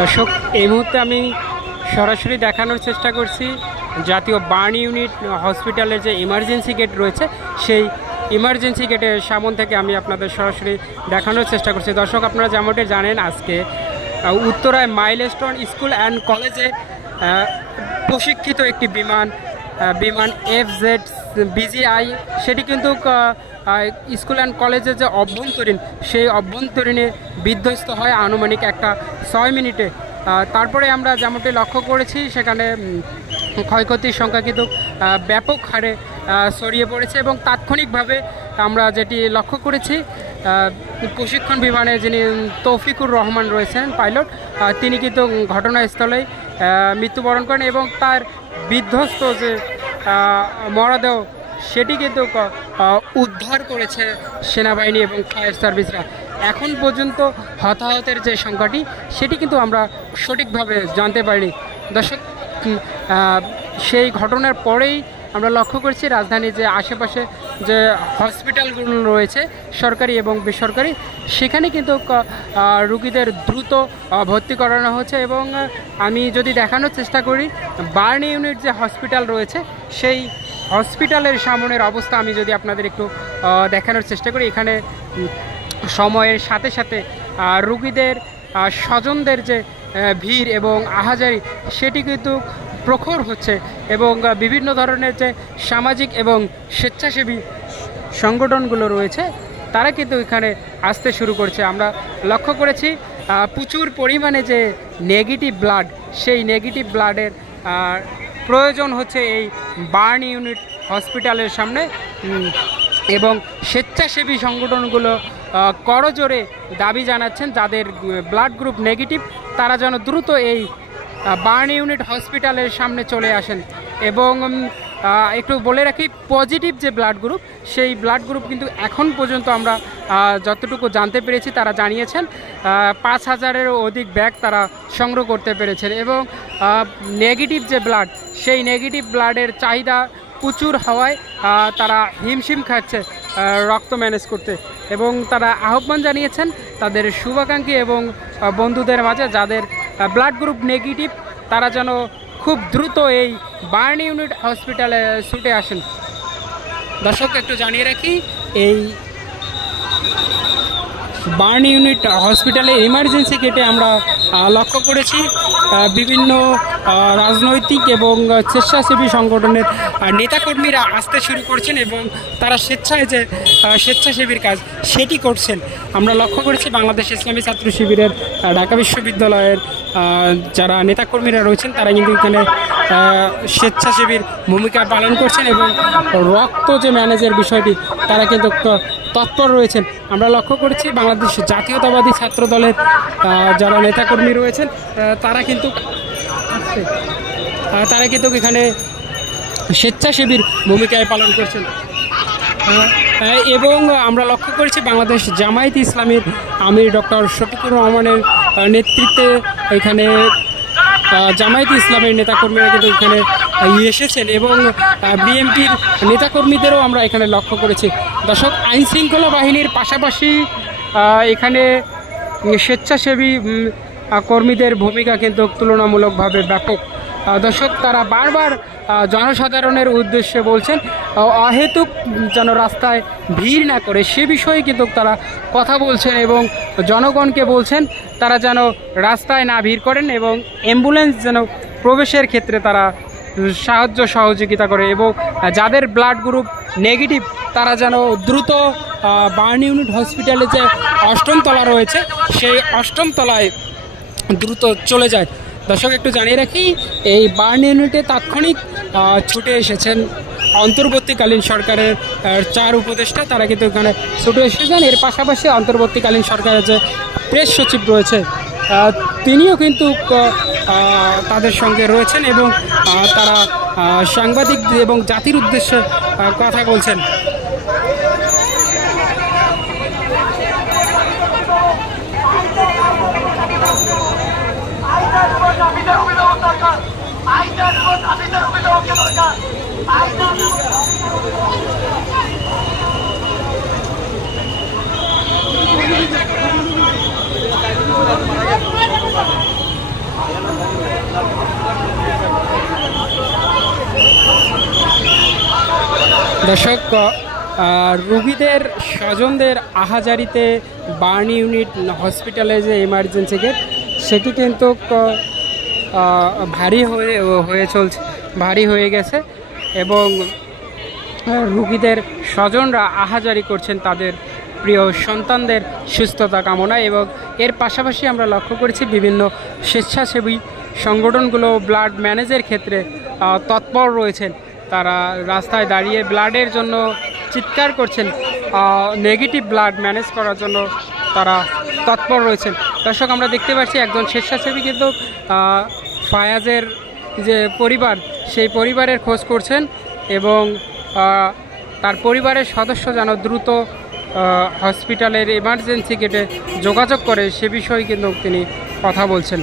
দর্শক, এই মুহূর্তে আমি সরাসরি দেখানোর চেষ্টা করছি জাতীয় বার্ন ইউনিট হসপিটালের যে ইমার্জেন্সি গেট রয়েছে, সেই ইমার্জেন্সি গেটের সামন থেকে আমি আপনাদের সরাসরি দেখানোর চেষ্টা করছি। দর্শক, আপনারা যেমনটি জানেন, আজকে উত্তরায় মাইলস্টোন স্কুল অ্যান্ড কলেজে প্রশিক্ষিত একটি বিমান FZ BGI সেটি কিন্তু স্কুল অ্যান্ড কলেজের যে অভ্যন্তরীণ, সেই অভ্যন্তরীণে বিধ্বস্ত হয় আনুমানিক 6 মিনিটে। তারপরে আমরা যেমনটি লক্ষ্য করেছি, সেখানে ক্ষয়ক্ষতির সংখ্যা কিন্তু ব্যাপক হারে ছড়িয়ে পড়েছে এবং তাৎক্ষণিকভাবে আমরা যেটি লক্ষ্য করেছি, প্রশিক্ষণ বিমানে যিনি তৌফিকুর রহমান রয়েছেন পাইলট, তিনি কিন্তু ঘটনাস্থলেই মৃত্যুবরণ করেন এবং তার বিধ্বস্ত যে মরদেহ সেটি কিন্তু উদ্ধার করেছে সেনাবাহিনী এবং ফায়ার সার্ভিসরা। এখন পর্যন্ত হতাহতের যে সংখ্যাটি, সেটি কিন্তু আমরা সঠিকভাবে জানতে পারিনি। দর্শক, সেই ঘটনার পরেই আমরা লক্ষ্য করছি রাজধানীর যে আশেপাশে যে হসপিটালগুলো রয়েছে, সরকারি এবং বেসরকারি, সেখানে কিন্তু রুগীদের দ্রুত ভর্তি করানো হচ্ছে। এবং আমি যদি দেখানোর চেষ্টা করি, বার্ন ইউনিট যে হসপিটাল রয়েছে, সেই হসপিটালের সামনের অবস্থা আমি যদি আপনাদের একটু দেখানোর চেষ্টা করি, এখানে সময়ের সাথে সাথে রুগীদের স্বজনদের যে ভিড় এবং আহাজারি, সেটি কিন্তু প্রখর হচ্ছে এবং বিভিন্ন ধরনের যে সামাজিক এবং স্বেচ্ছাসেবী সংগঠনগুলো রয়েছে, তারা কিন্তু এখানে আসতে শুরু করছে। আমরা লক্ষ্য করেছি প্রচুর পরিমাণে যে নেগেটিভ ব্লাড, সেই নেগেটিভ ব্লাডের প্রয়োজন হচ্ছে এই বার্ন ইউনিট হসপিটালের সামনে এবং স্বেচ্ছাসেবী সংগঠনগুলো করজোরে দাবি জানাচ্ছেন যাদের ব্লাড গ্রুপ নেগেটিভ, তারা যেন দ্রুত এই বার্ন ইউনিট হসপিটালের সামনে চলে আসেন। এবং একটু বলে রাখি, পজিটিভ যে ব্লাড গ্রুপ, সেই ব্লাড গ্রুপ কিন্তু এখন পর্যন্ত আমরা যতটুকু জানতে পেরেছি, তারা জানিয়েছেন 5000-এরও অধিক ব্যাগ তারা সংগ্রহ করতে পেরেছেন। এবং নেগেটিভ যে ব্লাড, সেই নেগেটিভ ব্লাডের চাহিদা প্রচুর হওয়ায় তারা হিমশিম খাচ্ছে রক্ত ম্যানেজ করতে। এবং তারা আহ্বান জানিয়েছেন তাদের শুভাকাঙ্ক্ষী এবং বন্ধুদের মাঝে যাদের ব্লাড গ্রুপ নেগেটিভ, তারা যেন খুব দ্রুত এই বার্ন ইউনিট হসপিটালে ছুটে আসেন। দর্শক, একটু জানিয়ে রাখি, এই বার্ন ইউনিট হসপিটালে ইমার্জেন্সি গেটে আমরা লক্ষ্য করেছি বিভিন্ন রাজনৈতিক এবং স্বেচ্ছাসেবী সংগঠনের নেতাকর্মীরা আসতে শুরু করছেন এবং তারা স্বেচ্ছায় যে স্বেচ্ছাসেবীর কাজ, সেটি করছেন। আমরা লক্ষ্য করেছি বাংলাদেশ ইসলামী ছাত্র শিবিরের ঢাকা বিশ্ববিদ্যালয়ের যারা নেতাকর্মীরা রয়েছেন, তারা কিন্তু এখানে স্বেচ্ছাসেবীর ভূমিকা পালন করছেন এবং রক্ত যে ম্যানেজের বিষয়টি, তারা কিন্তু তৎপর রয়েছেন। আমরা লক্ষ্য করেছি বাংলাদেশ জাতীয়তাবাদী ছাত্র দলের যারা নেতাকর্মী রয়েছেন, তারা কিন্তু এখানে স্বেচ্ছাসেবীর ভূমিকায় পালন করছেন। এবং আমরা লক্ষ্য করেছি বাংলাদেশ জামায়াতে ইসলামীর আমির ডক্টর শফিকুর রহমানের নেতৃত্বে এখানে জামায়াতে ইসলামের নেতাকর্মীরা কিন্তু এখানে এসেছেন এবং বিএনপির নেতাকর্মীদেরও আমরা এখানে লক্ষ্য করেছি। দর্শক, আইনশৃঙ্খলা বাহিনীর পাশাপাশি এখানে স্বেচ্ছাসেবী কর্মীদের ভূমিকা কিন্তু তুলনামূলকভাবে ব্যাপক। দর্শক, তারা বারবার জনসাধারণের উদ্দেশ্যে বলছেন অহেতুক যেন রাস্তায় ভিড় না করে, সে বিষয়ে কিন্তু তারা কথা বলছেন এবং জনগণকে বলছেন তারা যেন রাস্তায় না ভিড় করেন এবং অ্যাম্বুলেন্স যেন প্রবেশের ক্ষেত্রে তারা সাহায্য সহযোগিতা করে এবং যাদের ব্লাড গ্রুপ নেগেটিভ, তারা যেন দ্রুত বার্ন ইউনিট হসপিটালে যে 8ম তলা রয়েছে, সেই 8ম তলায় দ্রুত চলে যায়। দর্শক, একটু জানিয়ে রাখি, এই বার্ন ইউনিটে তাৎক্ষণিক ছুটে এসেছেন অন্তর্বর্তীকালীন সরকারের 4 উপদেষ্টা, তারা কিন্তু এখানে ছুটে এসেছেন। এর পাশাপাশি অন্তর্বর্তীকালীন সরকারের যে প্রেস সচিব রয়েছে, তিনিও কিন্তু তাদের সঙ্গে রয়েছেন এবং তারা সাংবাদিক এবং জাতির উদ্দেশ্যে কথা বলছেন। দর্শক, রোগীদের স্বজনদের আহাজারিতে বার্ন ইউনিট হসপিটালে যে এমার্জেন্সি গেট সেটি কিন্তু ভারী হয়ে গেছে এবং রোগীদের স্বজনরা আহাজারি করছেন তাদের প্রিয় সন্তানদের সুস্থতা কামনায়। এবং এর পাশাপাশি আমরা লক্ষ্য করেছি বিভিন্ন স্বেচ্ছাসেবী সংগঠনগুলো ব্লাড ম্যানেজের ক্ষেত্রে তৎপর রয়েছেন। তারা রাস্তায় দাঁড়িয়ে ব্লাডের জন্য চিৎকার করছেন, নেগেটিভ ব্লাড ম্যানেজ করার জন্য তারা তৎপর রয়েছেন। দর্শক, আমরা দেখতে পাচ্ছি একজন স্বেচ্ছাসেবী কিন্তু ফায়াজের যে পরিবার সেই পরিবারের খোঁজ করছেন এবং তার পরিবারের সদস্য যেন দ্রুত হসপিটালের এমার্জেন্সি গেটে যোগাযোগ করে সে বিষয়ে কিন্তু তিনি কথা বলছেন।